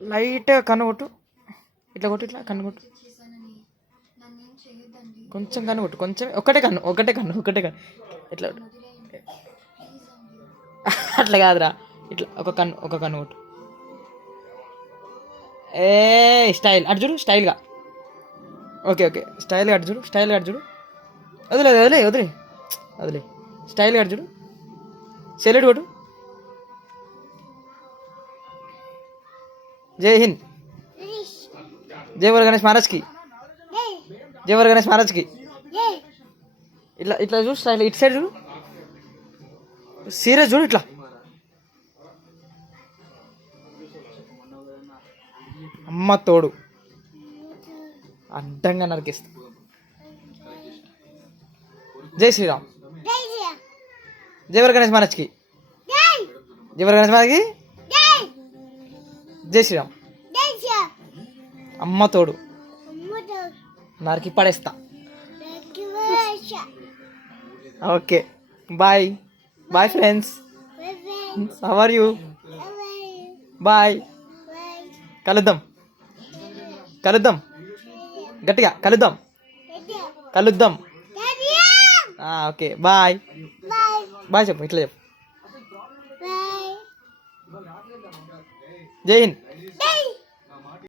లైట్గా కన్ను కొట్టు, ఇట్లా కొట్టు, ఇట్లా కన్ను కొట్టు, కొంచెం కన్ను కొట్టు, కొంచెం ఒకటే కన్ను, ఒకటే కన్ను, ఒకటే కన్ను, ఇట్లా అట్లా కాదురా, ఇట్లా ఒక కన్ను, ఒక కన్ను కొట్టు. ఏ స్టైల్ అటు చూడు, స్టైల్గా. ఓకే ఓకే, స్టైల్గా అటు చూడు, స్టైల్గా అటు చూడు. వదిలే వదిలే వదిలే వదిలే, స్టైల్గా అటు చూడు, సెల్యూట్ కొట్టు. జై హింద్. జై బోలో గణేష్ మహారాజ్కి, జై బోలో గణేష్ మహారాజ్కి. ఇట్లా ఇట్లా చూడు, స్టైల్ ఇటు సైడ్ చూడు, సీరియస్ చూడు, ఇట్లా. అమ్మ తోడు, అడ్డంగా నరికేస్తా. జై శ్రీరామ్. జై బోలో గణేష్ మహారాజ్కి, జై బోలో గణేష్ మహారాజ్కి, జై శ్రీరామ్. అమ్మ తోడు, నరికి పడేస్తా. Okay, bye bye friends, how are you? Bye, కలుద్దాం, కలుద్దాం, గట్టిగా కలుద్దాం, కలుద్దాం. ఓకే బాయ్, బాయ్ చెప్పు, ఇట్లా చెప్పు. జై హింద్.